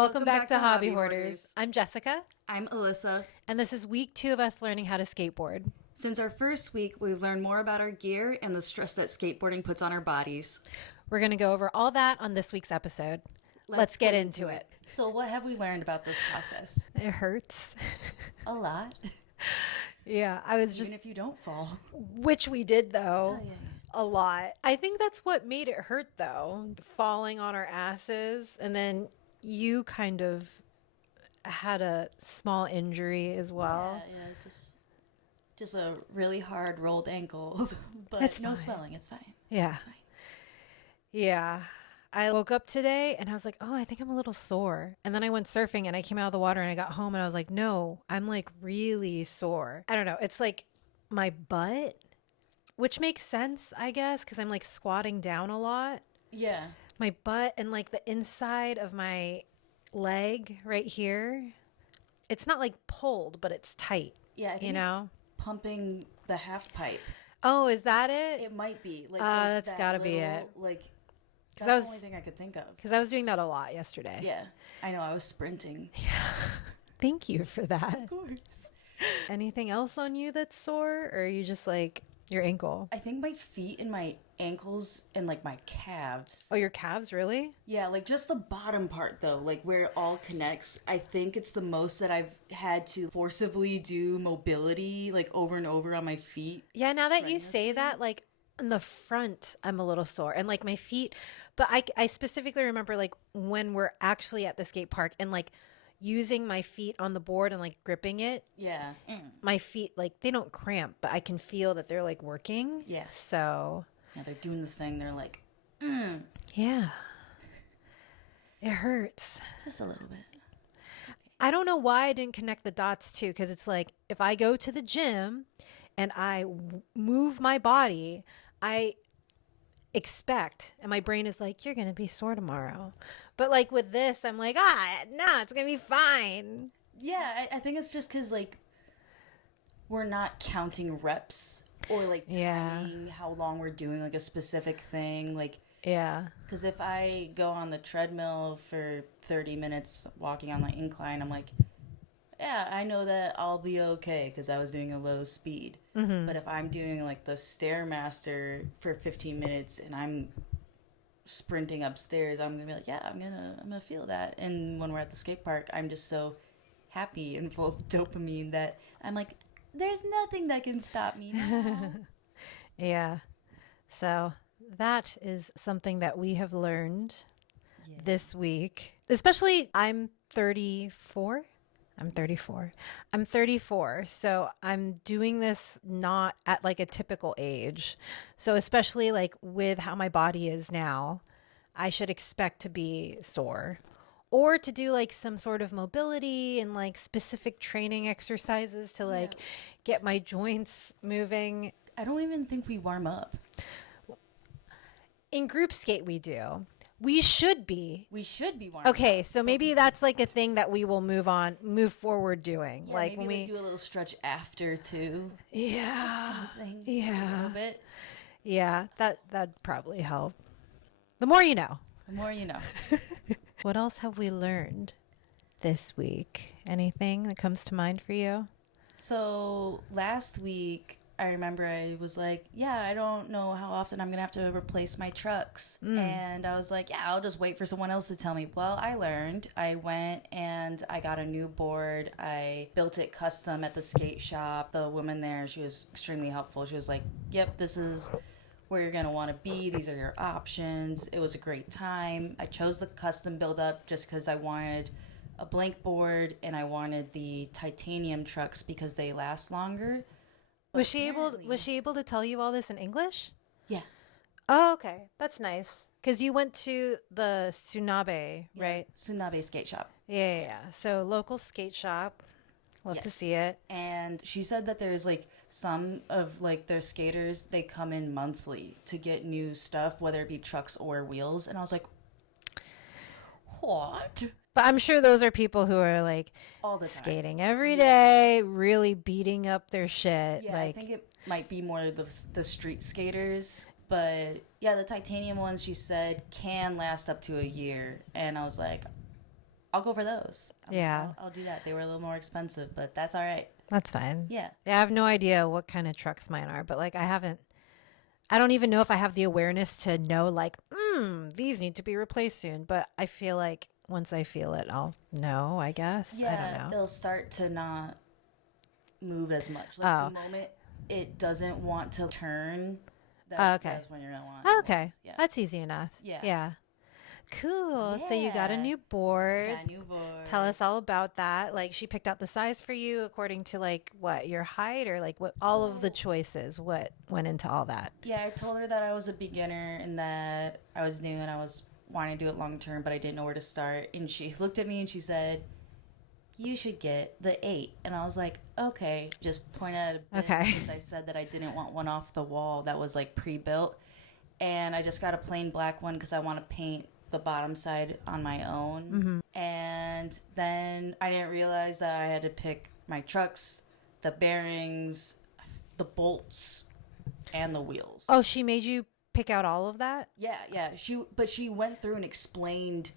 Welcome back to Hobby Hoarders. I'm Jessica. I'm Alyssa. And this is week 2 of us learning how to skateboard. Since our first week, we've learned more about our gear and the stress that skateboarding puts on our bodies. We're going to go over all that on this week's episode. Let's get into it. So what have we learned about this process? It hurts. A lot. Yeah, I was just... Even if you don't fall. Which we did, though. Oh, yeah. A lot. I think that's what made it hurt, though. Falling on our asses. And then you kind of had a small injury as well. Yeah, just a really hard rolled ankle. But it's no fine. swelling. It's fine. Yeah. It's fine. Yeah. I woke up today and I was like, oh, I think I'm a little sore. And then I went surfing and I came out of the water and I got home and I was like, no, I'm like really sore. I don't know. It's like my butt, which makes sense, I guess, because I'm like squatting down a lot. Yeah. My butt and like the inside of my leg right here. It's not like pulled, but it's tight. Yeah, I think it's pumping the half pipe. Oh, is that it? It might be. Like, that's gotta be it. Like, That's the only thing I could think of. Because I was doing that a lot yesterday. Yeah, I know. I was sprinting. Yeah. Thank you for that. Of course. Anything else on you that's sore? Or are you just like your ankle? I think my feet and my ankles and like my calves. Oh, your calves, really? Yeah, like just the bottom part though, like where it all connects. I think it's the most that I've had to forcibly do mobility like over and over on my feet. Yeah, now that you say that, like in the front, I'm a little sore. And like my feet, but I specifically remember like when we're actually at the skate park and like using my feet on the board and like gripping it. Yeah. My feet, like they don't cramp, but I can feel that they're like working. Yeah. So. Yeah, they're doing the thing. They're like, Yeah. It hurts. just a little bit. It's okay. I don't know why I didn't connect the dots too, because it's like if I go to the gym and I move my body, I expect, and my brain is like, you're going to be sore tomorrow. But like with this, I'm like, no, it's going to be fine. Yeah, I think it's just because like we're not counting reps or like timing how long we're doing like a specific thing. Like, yeah. Because if I go on the treadmill for 30 minutes walking on the incline, I'm like, yeah, I know that I'll be okay because I was doing a low speed. Mm-hmm. But if I'm doing like the Stairmaster for 15 minutes and I'm sprinting upstairs, I'm gonna be like, yeah, I'm gonna feel that. And when we're at the skate park, I'm just so happy and full of dopamine that I'm like, there's nothing that can stop me now. Yeah. So that is something that we have learned this week. Especially, I'm 34. I'm 34. So I'm doing this not at like a typical age. So especially like with how my body is now, I should expect to be sore or to do like some sort of mobility and like specific training exercises to like get my joints moving. I don't even think we warm up. In group skate, we do. We should be. warm. Okay, so maybe that's like a thing that we will move forward doing. Yeah, like maybe when we do a little stretch after too. Yeah. Just something. Yeah. A little bit. Yeah, that'd probably help. The more you know. The more you know. What else have we learned this week? Anything that comes to mind for you? So last week, I remember I was like, yeah, I don't know how often I'm going to have to replace my trucks. And I was like, yeah, I'll just wait for someone else to tell me. Well, I learned. I went and I got a new board. I built it custom at the skate shop. The woman there, she was extremely helpful. She was like, yep, this is where you're going to want to be. These are your options. It was a great time. I chose the custom build up just because I wanted a blank board and I wanted the titanium trucks because they last longer. Was she able to tell you all this in English? Yeah. Oh, okay. That's nice. Because you went to the Tsunabe, right? Tsunabe skate shop. Yeah. So local skate shop. Love to see it. And she said that there's like some of like their skaters, they come in monthly to get new stuff, whether it be trucks or wheels. And I was like, what? But I'm sure those are people who are like all the time. Skating every day, really beating up their shit. Yeah, like, I think it might be more the street skaters. But yeah, the titanium ones, she said, can last up to a year. And I was like, I'll go for those. Yeah. I'll do that. They were a little more expensive, but that's all right. That's fine. Yeah. Yeah, I have no idea what kind of trucks mine are, but like I don't even know if I have the awareness to know like, these need to be replaced soon. But I feel like once I feel it, I'll know, I guess. Yeah, I don't know. it'll start to not move as much. Like the moment it doesn't want to turn, that's when you're going to want it. Okay. Yeah. That's easy enough. Yeah. Yeah. Cool. So you got a Yeah. new board. Got a new board. Tell us all about that. Like she picked out the size for you according to like what your height or like what all of the choices. What went into all that? Yeah, I told her that I was a beginner and that I was new and I was wanting to do it long term, but I didn't know where to start. And she looked at me and she said, "You should get the 8." And I was like, okay. Just pointed at a bin because I said that I didn't want one off the wall that was like pre-built. And I just got a plain black one because I want to paint the bottom side on my own. And then I didn't realize that I had to pick my trucks, the bearings, the bolts, and the wheels. Oh, she made you pick out all of that? Yeah. She went through and explained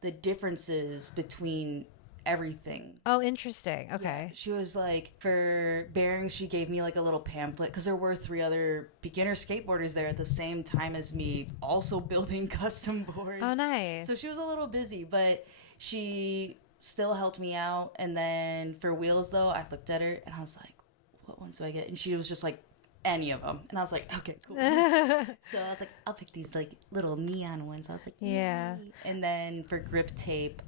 the differences between everything. Oh, interesting. Okay. Yeah. She was like, for bearings, she gave me like a little pamphlet because there were 3 other beginner skateboarders there at the same time as me, also building custom boards. Oh, nice. So she was a little busy, but she still helped me out. And then for wheels, though, I looked at her and I was like, what ones do I get? And she was just like, any of them. And I was like, okay, cool. So I was like, I'll pick these like little neon ones. I was like, yeah. And then for grip tape,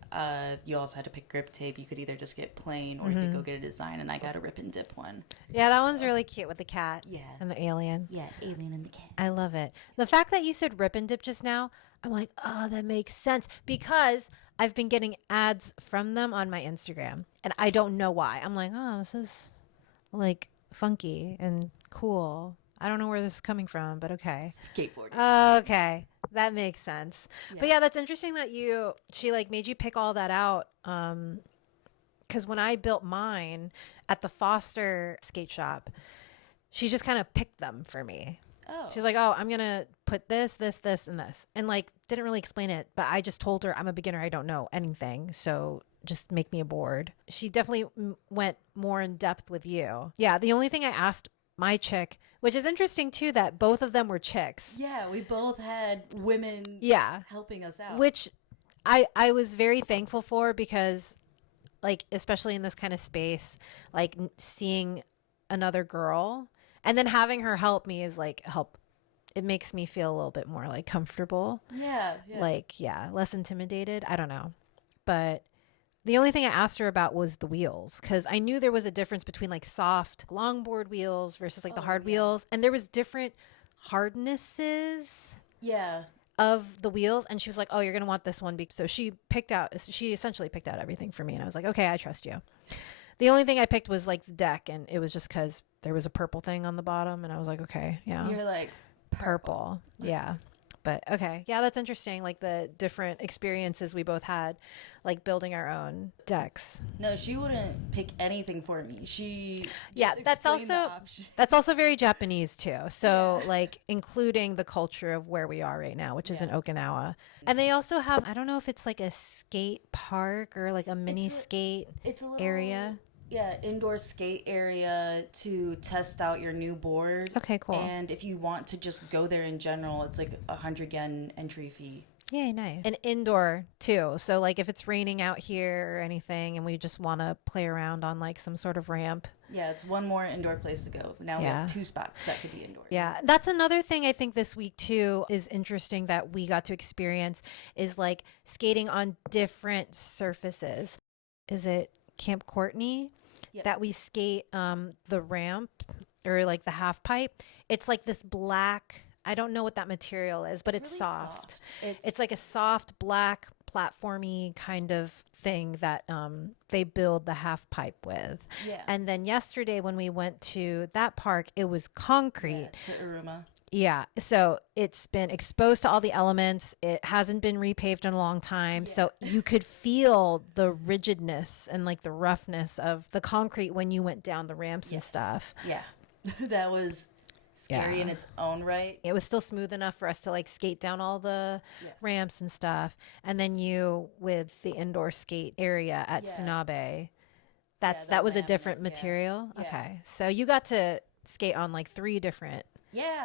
you also had to pick grip tape. You could either just get plain or you could go get a design, and I got a rip and dip one. Yeah, that one's really cute with the cat. Yeah. And the alien. Yeah, alien and the cat. I love it. The fact that you said rip and dip just now, I'm like, oh, that makes sense because I've been getting ads from them on my Instagram and I don't know why. I'm like, oh, this is like funky and cool. I don't know where this is coming from, but okay. Skateboarding. Okay. That makes sense. Yeah. But yeah, that's interesting that she like made you pick all that out. Because when I built mine at the Foster skate shop, she just kind of picked them for me. Oh. She's like, oh, I'm going to put this, and this. And like, didn't really explain it, but I just told her I'm a beginner. I don't know anything. So just make me a board. She definitely went more in depth with you. Yeah. The only thing I asked my chick, which is interesting too, that both of them were chicks. Yeah. We both had women helping us out. Which I was very thankful for because like, especially in this kind of space, like seeing another girl and then having her help me is like it makes me feel a little bit more like comfortable. Yeah. Like, less intimidated. I don't know. But the only thing I asked her about was the wheels because I knew there was a difference between like soft longboard wheels versus like the hard wheels. And there was different hardnesses of the wheels. And she was like, oh, you're going to want this one. So she essentially picked out everything for me. And I was like, okay, I trust you. The only thing I picked was like the deck. And it was just because there was a purple thing on the bottom. And I was like, okay, yeah. You're like, purple. Yeah. But okay. Yeah, that's interesting. Like the different experiences we both had, like building our own decks. No, she wouldn't pick anything for me. She that's also very Japanese too. So like including the culture of where we are right now, which is in Okinawa. And they also have, I don't know if it's like a skate park or like a mini skate area. Yeah, indoor skate area to test out your new board. Okay, cool. And if you want to just go there in general, it's like 100 yen entry fee. Yeah, nice. And indoor too. So like if it's raining out here or anything and we just want to play around on like some sort of ramp. Yeah, it's one more indoor place to go. Now we have 2 spots that could be indoor. Yeah, that's another thing I think this week too is interesting that we got to experience is like skating on different surfaces. Is it Camp Courtney? Yep. That we skate the ramp or like the half pipe. It's like this black, I don't know what that material is, but it's really soft. It's like a soft black platformy kind of thing that they build the half pipe with. Yeah. And then yesterday when we went to that park, it was concrete. Yeah, to Uruma. Yeah. So it's been exposed to all the elements. It hasn't been repaved in a long time. Yeah. So you could feel the rigidness and like the roughness of the concrete when you went down the ramps and stuff. Yeah. That was scary in its own right. It was still smooth enough for us to like skate down all the ramps and stuff. And then you with the indoor skate area at Tsunabe, that was a different material. Yeah. Okay. So you got to skate on like 3 different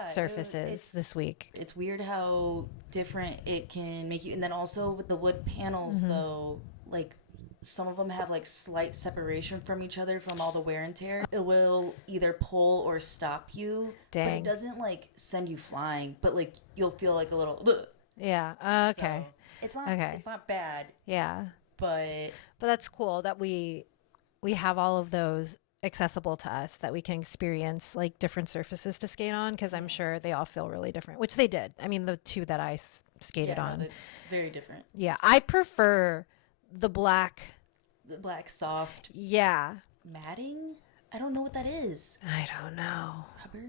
surfaces this week. It's weird how different it can make you. And then also with the wood panels though, like some of them have like slight separation from each other from all the wear and tear. It will either pull or stop you. Dang. But it doesn't like send you flying, but like you'll feel like a little Yeah. Okay. So it's not bad. Yeah. But that's cool that we have all of those accessible to us, that we can experience like different surfaces to skate on, because I'm sure they all feel really different, which they did. I mean, the 2 that I skated on. No, very different. Yeah. I prefer the black soft matting. I don't know what that is. I don't know. Rubber?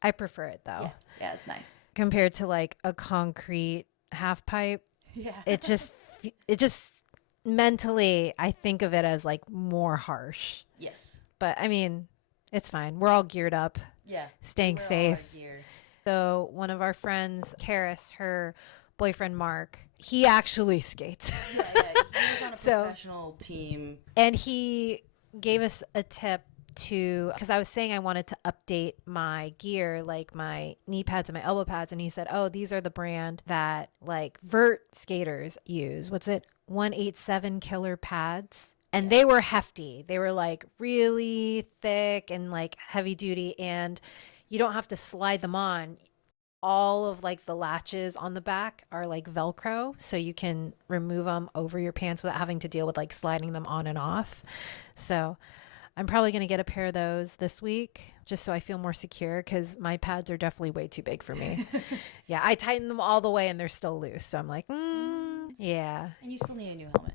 I prefer it though. Yeah, it's nice. Compared to like a concrete half pipe. Yeah. It just mentally, I think of it as like more harsh. Yes. But I mean, it's fine. We're all geared up. Yeah. Staying safe. All our gear. So one of our friends, Karis, her boyfriend Mark, he actually skates. Yeah. He was on a professional team. And he gave us a tip because I was saying I wanted to update my gear, like my knee pads and my elbow pads. And he said, oh, these are the brand that like vert skaters use. What's it? 187 killer pads. And they were hefty. They were like really thick and like heavy duty. And you don't have to slide them on. All of like the latches on the back are like Velcro, so you can remove them over your pants without having to deal with like sliding them on and off. So I'm probably going to get a pair of those this week just so I feel more secure, because my pads are definitely way too big for me. Yeah, I tighten them all the way and they're still loose. So I'm like, yeah. And you still need a new helmet.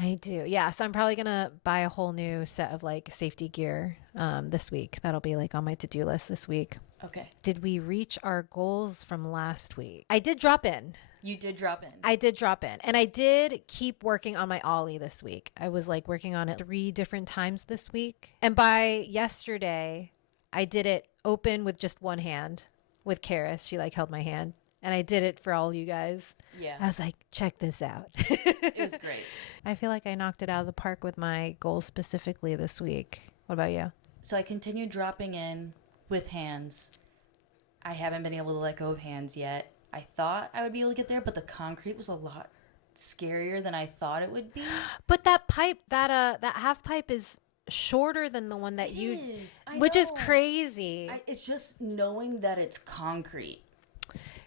I do. Yeah. So I'm probably going to buy a whole new set of like safety gear this week. That'll be like on my to-do list this week. Okay. Did we reach our goals from last week? I did drop in. You did drop in. I did drop in. And I did keep working on my ollie this week. I was like working on it 3 different times this week. And by yesterday, I did it open with just one hand with Karis. She like held my hand. And I did it for all you guys. Yeah. I was like, check this out. It was great. I feel like I knocked it out of the park with my goals specifically this week. What about you? So I continued dropping in with hands. I haven't been able to let go of hands yet. I thought I would be able to get there, but the concrete was a lot scarier than I thought it would be. But that pipe, that half pipe is shorter than the one that which is crazy. It's just knowing that it's concrete.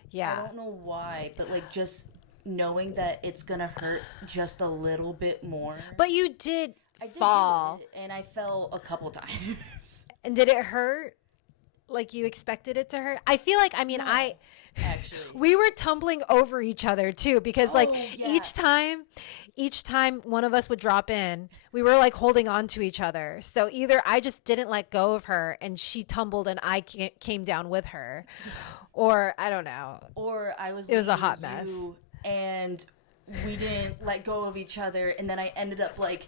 Yeah. I don't know why, but like just knowing that it's gonna hurt just a little bit more. But you did fall. Do it, and I fell a couple times. And did it hurt like you expected it to hurt? I feel like, I mean, No, actually. We were tumbling over each other too, because each time one of us would drop in, we were like holding on to each other. So either I just didn't let go of her and she tumbled and I came down with her, or I don't know. Or it was a hot mess. And we didn't let go of each other, and then I ended up like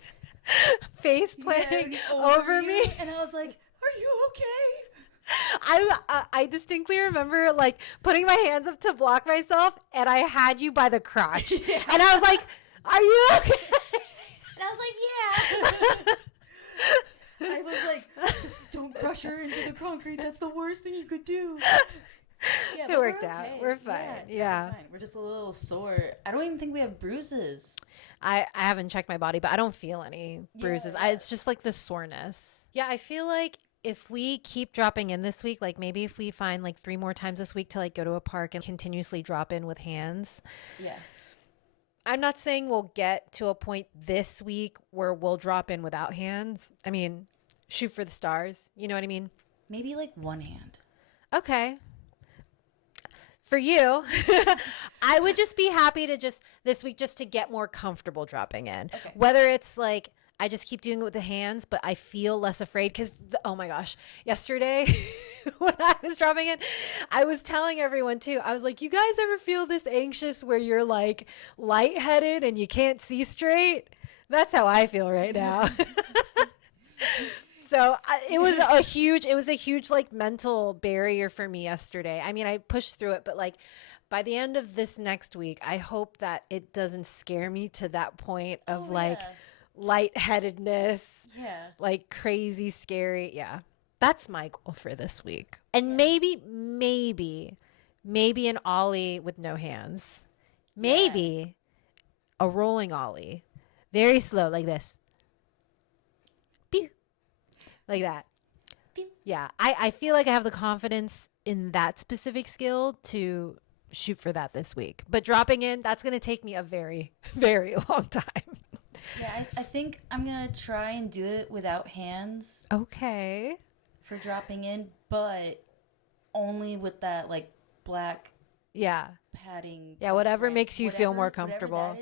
face planting over me. And I was like, are you okay? I distinctly remember like putting my hands up to block myself, and I had you by the crotch. Yeah. And I was like, are you okay? And I was like, yeah. I was like, don't crush her into the concrete. That's the worst thing you could do. Yeah, it worked out. We're fine. Yeah. We're fine. We're just a little sore. I don't even think we have bruises. I haven't checked my body, but I don't feel any bruises. Yeah. It's just like the soreness. Yeah, I feel like if we keep dropping in this week, like maybe if we find like 3 more times this week to like go to a park and continuously drop in with hands. Yeah. I'm not saying we'll get to a point this week where we'll drop in without hands. I mean, shoot for the stars. You know what I mean? Maybe like one hand. Okay. For you, I would just be happy to just this week just to get more comfortable dropping in. Okay. Whether it's like I just keep doing it with the hands, but I feel less afraid because, oh my gosh, yesterday when I was dropping in, I was telling everyone too, I was like, you guys ever feel this anxious where you're like lightheaded and you can't see straight? That's how I feel right now. So it was a huge like mental barrier for me yesterday. I mean, I pushed through it, but like by the end of this next week, I hope that it doesn't scare me to that point of like lightheadedness, like crazy scary. Yeah. That's my goal for this week. And maybe an ollie with no hands. Maybe a rolling ollie. Very slow, like this. Pew. Like that. Pew. Yeah. I feel like I have the confidence in that specific skill to shoot for that this week. But dropping in, that's going to take me a very, very long time. Yeah, I think I'm going to try and do it without hands. Okay. For dropping in, but only with that like black padding. Yeah, whatever makes you feel more comfortable.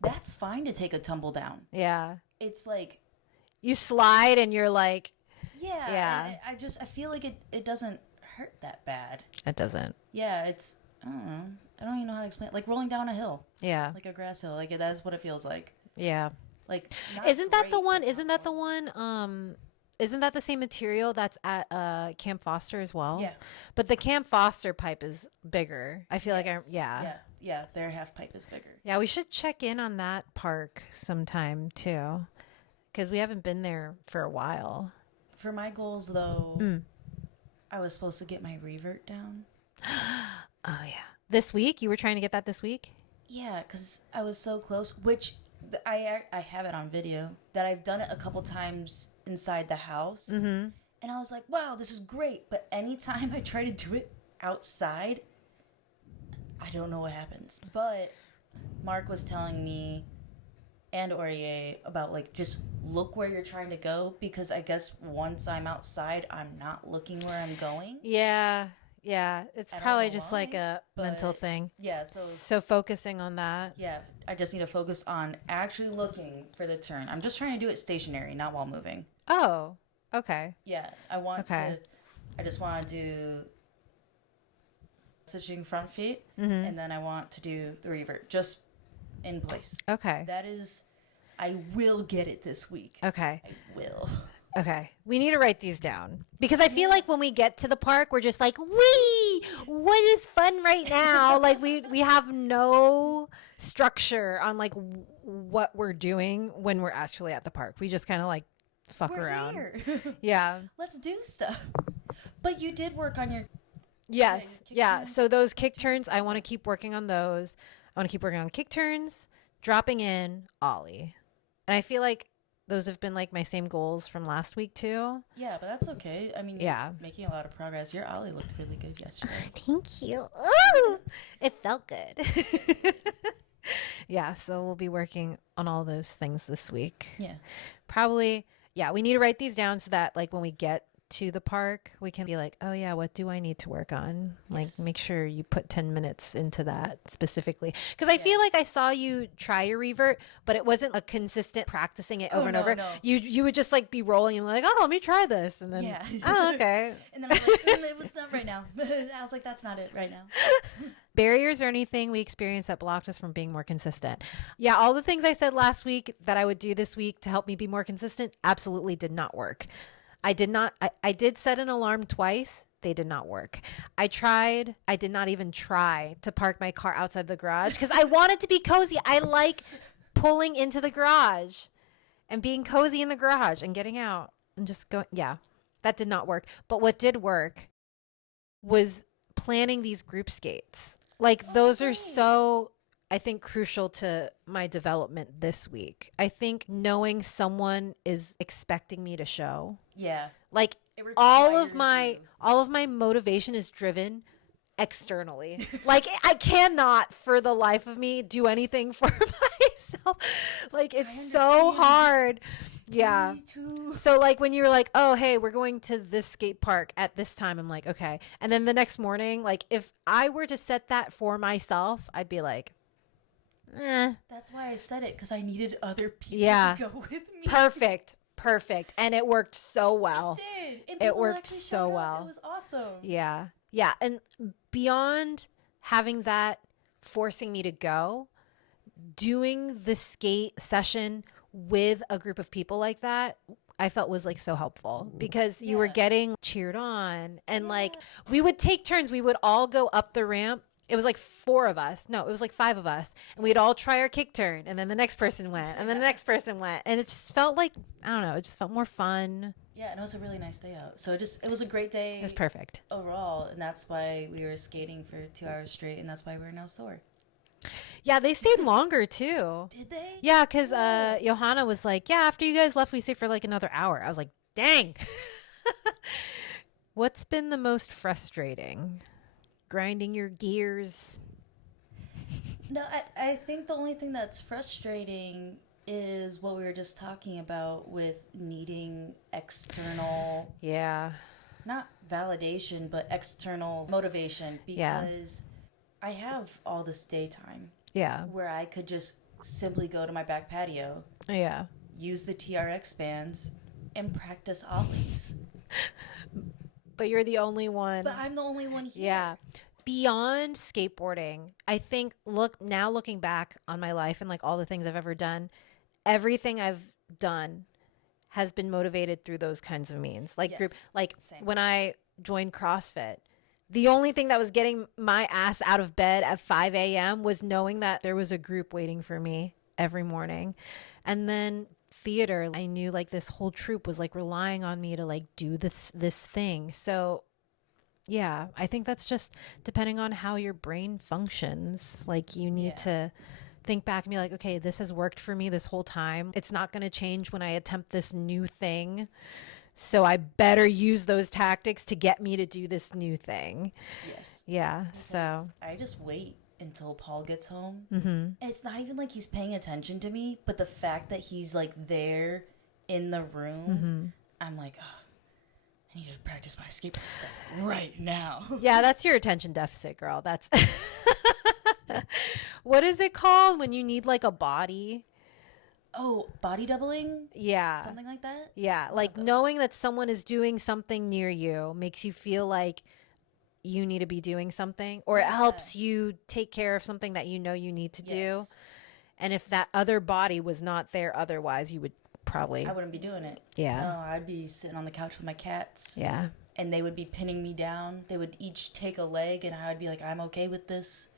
That's fine to take a tumble down. Yeah. It's like you slide and you're like I feel like it doesn't hurt that bad. It doesn't. Yeah, it's I don't know. I don't even know how to explain it. Like rolling down a hill. Yeah. Like a grass hill. Like that's what it feels like. Yeah. Like Isn't that the one? Isn't that the same material that's at Camp Foster as well? Yeah. But the Camp Foster pipe is bigger. I feel like Yeah, their half pipe is bigger. Yeah, we should check in on that park sometime too. Because we haven't been there for a while. For my goals though, I was supposed to get my revert down. Oh yeah. This week? You were trying to get that this week? Yeah, because I was so close, which I have it on video that I've done it a couple times inside the house. Mm-hmm. And I was like, wow, this is great. But anytime I try to do it outside, I don't know what happens. But Mark was telling me and Aurier about like just look where you're trying to go, because I guess once I'm outside, I'm not looking where I'm going. Yeah. Yeah, it's probably just like a mental thing. Yeah, so focusing on that. Yeah, I just need to focus on actually looking for the turn. I'm just trying to do it stationary, not while moving. Oh, okay. Yeah, I just want to do stitching front feet, and then I want to do the revert just in place. Okay. I will get it this week. Okay. I will. Okay. We need to write these down, because I feel like when we get to the park, we're just like, wee, what is fun right now? Like we have no structure on like what we're doing when we're actually at the park. We just kind of like fuck around. Here. Yeah. Let's do stuff. But you did work on your... Yes. Yeah. So those kick turns, I want to keep working on those. I want to keep working on kick turns, dropping in, ollie. And I feel like those have been like my same goals from last week too. Yeah, but that's okay. I mean, you're making a lot of progress. Your ollie looked really good yesterday. Thank you. Ooh, it felt good. Yeah, so we'll be working on all those things this week. Yeah. Probably, we need to write these down so that like when we get to the park, we can be like, oh yeah, what do I need to work on? Like make sure you put 10 minutes into that specifically. Because I feel like I saw you try your revert, but it wasn't a consistent practicing it over and over. No. You would just like be rolling and like, oh, let me try this. And then, oh, okay. And then I was like, it was not right now. I was like, that's not it right now. Barriers or anything we experienced that blocked us from being more consistent. Yeah, all the things I said last week that I would do this week to help me be more consistent absolutely did not work. I did set an alarm twice. They did not work. I did not even try to park my car outside the garage because I wanted to be cozy. I like pulling into the garage and being cozy in the garage and getting out and just going. Yeah, that did not work. But what did work was planning these group skates. Like those are so, I think, crucial to my development this week. I think knowing someone is expecting me to show. Yeah. Like all of my motivation is driven externally. Like I cannot for the life of me do anything for myself. Like it's so hard. Yeah. Me too. So like when you're like, oh, hey, we're going to this skate park at this time, I'm like, okay. And then the next morning, like if I were to set that for myself, I'd be like, That's why I said it, because I needed other people to go with me. Perfect. And it worked so well. It did. It worked so well. It was awesome. Yeah. Yeah. And beyond having that forcing me to go, doing the skate session with a group of people like that, I felt was like so helpful because you were Yeah. getting cheered on and like we would take turns. We would all go up the ramp. It was like 4 of us. No, it was like 5 of us. And we'd all try our kick turn. And then the next person went. And then the next person went. And it just felt like, I don't know, it just felt more fun. Yeah, and it was a really nice day out. So it was a great day. It was perfect. Overall, and that's why we were skating for 2 hours straight, and that's why we're now sore. Yeah, they stayed longer too. Did they? Yeah, because Johanna was like, yeah, after you guys left, we stayed for like another hour. I was like, dang. What's been the most frustrating? Grinding your gears. No, I think the only thing that's frustrating is what we were just talking about with needing external, Yeah. not validation, but external motivation, because I have all this daytime Yeah. where I could just simply go to my back patio, Yeah. use the TRX bands, and practice ollies. But you're the only one. But I'm the only one here. Yeah. Beyond skateboarding, I think looking back on my life and like all the things I've ever done, everything I've done has been motivated through those kinds of means. Like Yes. group, like Same. when I joined CrossFit, the only thing that was getting my ass out of bed at 5 a.m. was knowing that there was a group waiting for me every morning. And then theater, I knew like this whole troupe was like relying on me to like do this thing. So yeah, I think that's just depending on how your brain functions. Like you need to think back and be like, okay, this has worked for me this whole time. It's not going to change when I attempt this new thing. So I better use those tactics to get me to do this new thing. Yes. Yeah. So I just wait until Paul gets home. mm-hmm. And it's not even like he's paying attention to me, but the fact that he's like there in the room, I'm like, oh, I need to practice my skateboard stuff right now. Yeah, that's your attention deficit, girl. That's what is it called when you need like a body? Oh, body doubling? Yeah. Something like that? Yeah, like knowing that someone is doing something near you makes you feel like you need to be doing something, or it helps you take care of something that you know you need to do. Yes. And if that other body was not there otherwise, you would probably, I wouldn't be doing it. yeah. No, I'd be sitting on the couch with my cats. Yeah. And they would be pinning me down. They would each take a leg, and I would be like, I'm okay with this.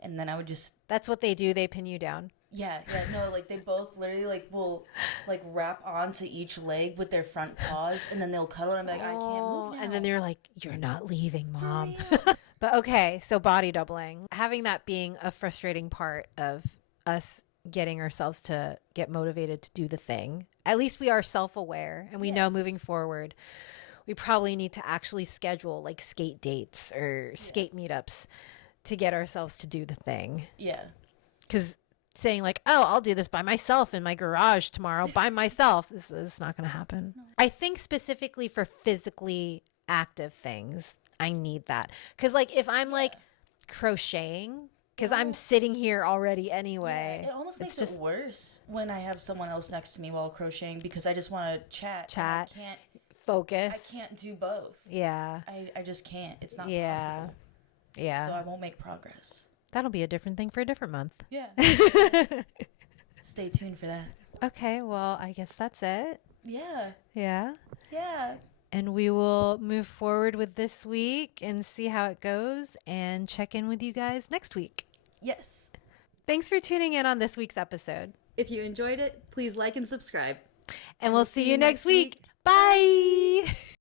And then I would just... That's what they do. They pin you down. Yeah, no, like they both literally like will like wrap onto each leg with their front paws, and then they'll cuddle, and I'm like, I can't move now. And then they're like, you're not leaving, Mom. But okay, so body doubling, having that being a frustrating part of us getting ourselves to get motivated to do the thing. At least we are self-aware, and we know moving forward, we probably need to actually schedule like skate dates or skate meetups to get ourselves to do the thing. Yeah. Because saying like, oh, I'll do this by myself in my garage tomorrow by myself, this is not going to happen. No. I think specifically for physically active things, I need that. Because like if I'm like crocheting, because I'm sitting here already anyway. Yeah, it almost makes it worse when I have someone else next to me while crocheting, because I just want to chat. Chat. I can't focus. I can't do both. Yeah. I just can't. It's not possible. Yeah. So I won't make progress. That'll be a different thing for a different month. Yeah. Stay tuned for that. Okay, well, I guess that's it. Yeah. Yeah. Yeah. And we will move forward with this week and see how it goes and check in with you guys next week. Yes. Thanks for tuning in on this week's episode. If you enjoyed it, please like and subscribe. And we'll see you next week. Bye.